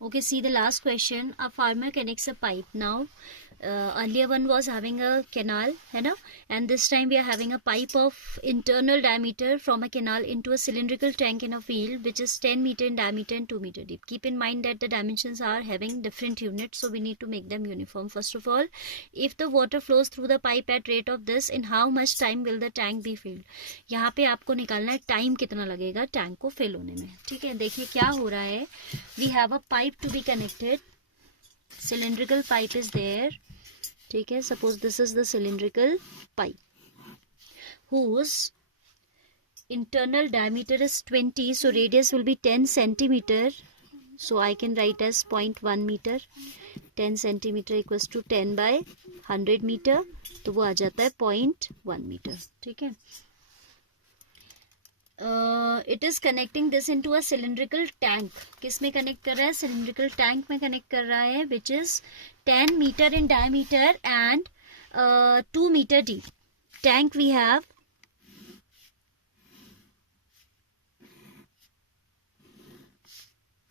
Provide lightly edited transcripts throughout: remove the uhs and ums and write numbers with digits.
Okay, see the last question. A farmer connects a pipe. Now, earlier one was having a canal, है ना? And this time we are having a pipe of internal diameter from a canal into a cylindrical tank in a field which is 10 meter in diameter and 2 meter deep. Keep in mind that the dimensions are having different units, so we need to make them uniform. First of all, if the water flows through the pipe at rate of this, in how much time will the tank be filled? यहाँ पे आपको निकालना है time कितना लगेगा tank को fill होने में. ठीक है, देखिए क्या हो रहा है. We have a pipe to be connected. Cylindrical pipe is there. ठीक है, suppose this is the cylindrical pipe whose internal diameter is 20, so radius will be 10 centimeter. So I can write as 0.1 meter. 10 centimeter equals to 10 by 100 meter, तो वो आ जाता है 0.1 meter. ठीक है. It is connecting this into a cylindrical tank. किस में connect कर रहा है? cylindrical tank में कनेक्ट कर रहा है, which is 10 meter in diameter and 2 meter deep. Tank we have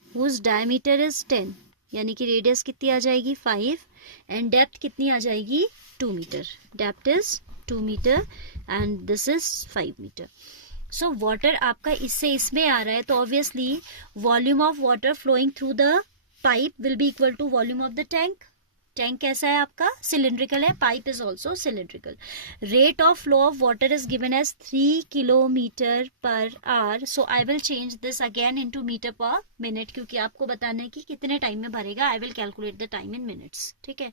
whose diameter is 10, यानी कि रेडियस कितनी आ जाएगी 5 and depth कितनी आ जाएगी 2 meter. Depth is 2 meter and this is 5 meter. So water आपका इससे इसमें आ रहा है, तो obviously volume of water flowing through the pipe will be equal to volume of the tank. Tank कैसा है आपका? सिलिंड्रिकल है. Pipe is also cylindrical. Rate of flow of water is given as 3 kilometre per hour. So I will change this again into metre per minute, क्योंकि आपको बताना है कि कितने टाइम में भरेगा. I will calculate the time in minutes. ठीक है,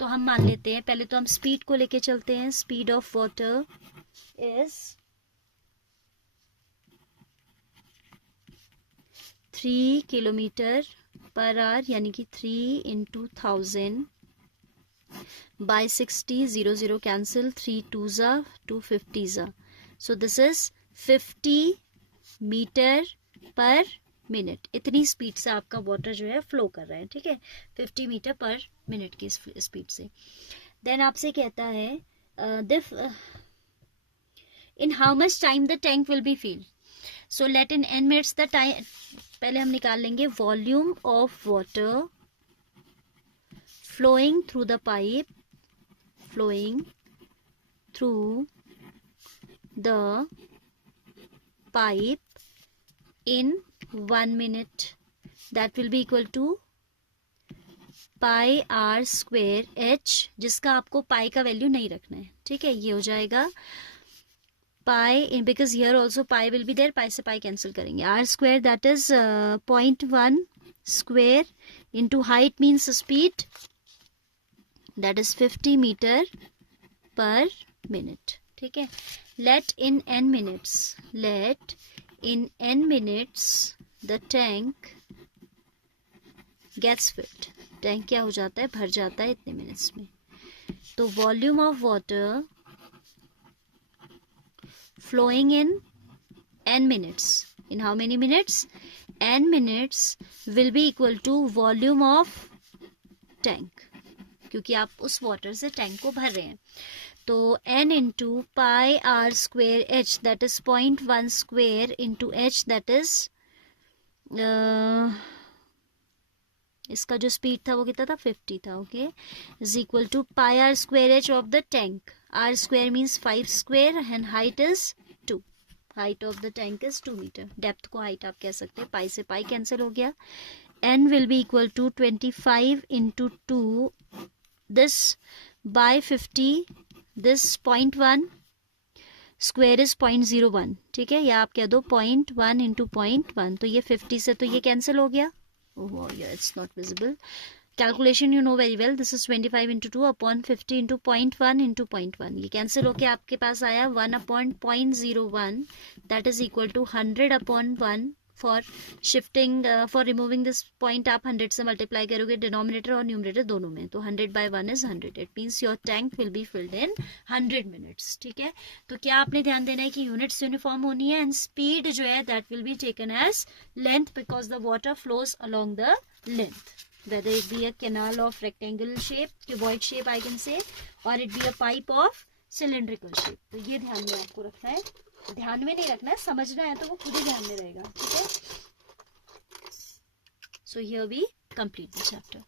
तो हम मान लेते हैं, पहले तो हम स्पीड को लेके चलते हैं. Speed of water is 3 kilometre per hour, यानी कि 3 into 1000 by 60. 0 cancel. 3 2s are 250s are. So this is 50 metre per minute. इतनी स्पीड से आपका वाटर जो है फ्लो कर रहा है. ठीक है, 50 मीटर पर मिनट की स्पीड से. देन आपसे कहता है in how much time the tank will be filled. So let in n minutes the time. पहले हम निकाल लेंगे volume of water flowing through the pipe, flowing through the pipe in 1 minute. That will be equal to pi r square h, जिसका आपको पाई का value नहीं रखना है. ठीक है, ये हो जाएगा pi, because here also pi will be there. Pi से पाई कैंसिल करेंगे. r square that is 0.1 square into height means speed, that is 50 meter per minute. ठीक है, let in n minutes the tank gets filled. Tank क्या हो जाता है? भर जाता है इतने मिनट्स में. तो volume of water flowing in n minutes, in how many minutes? n minutes will be equal to volume of tank, क्योंकि आप उस वाटर से टैंक को भर रहे हैं. तो n into pi r square h, that is 0.1 square into h, that is इसका जो स्पीड था वो कितना था? 50 था. Okay, is equal to pi r square h of the tank. R square means 5 square and height is 2. Height of the tank is 2 metre. Depth को height आप कह सकते हैं. पाई से पाई कैंसिल हो गया. n will be equal to 25 into 2 this by 50. This 0.1 square is 0.01. ठीक है, या आप कह दो 0.1 into 0.1. तो ये 50 से तो ये कैंसिल हो गया. Oh yeah, it's not visible. Calculation you know very well. This is 25 into 2 upon 50 into 0.1 into 0.1. ये कैंसिल होके आपके पास आया 1 upon 0.01. That is equal to 100 upon 1. For shifting, for removing this point आप 100 से मल्टीप्लाई करोगे denominator और numerator दोनों में. तो 100 by 1 is 100. It means your tank will be filled in 100 minutes. ठीक है, तो क्या आपने ध्यान देना है कि यूनिट्स यूनिफॉर्म होनी है. एंड स्पीड जो है that will be taken as length, because the water flows along the length, whether it be a canal of rectangle shape, cuboid shape I can say, or it be a pipe of cylindrical shape. तो ये ध्यान में आपको रखना है. ध्यान में नहीं रखना है, समझना है तो वो खुद ही ध्यान में रहेगा. ठीक है, So here we complete the chapter.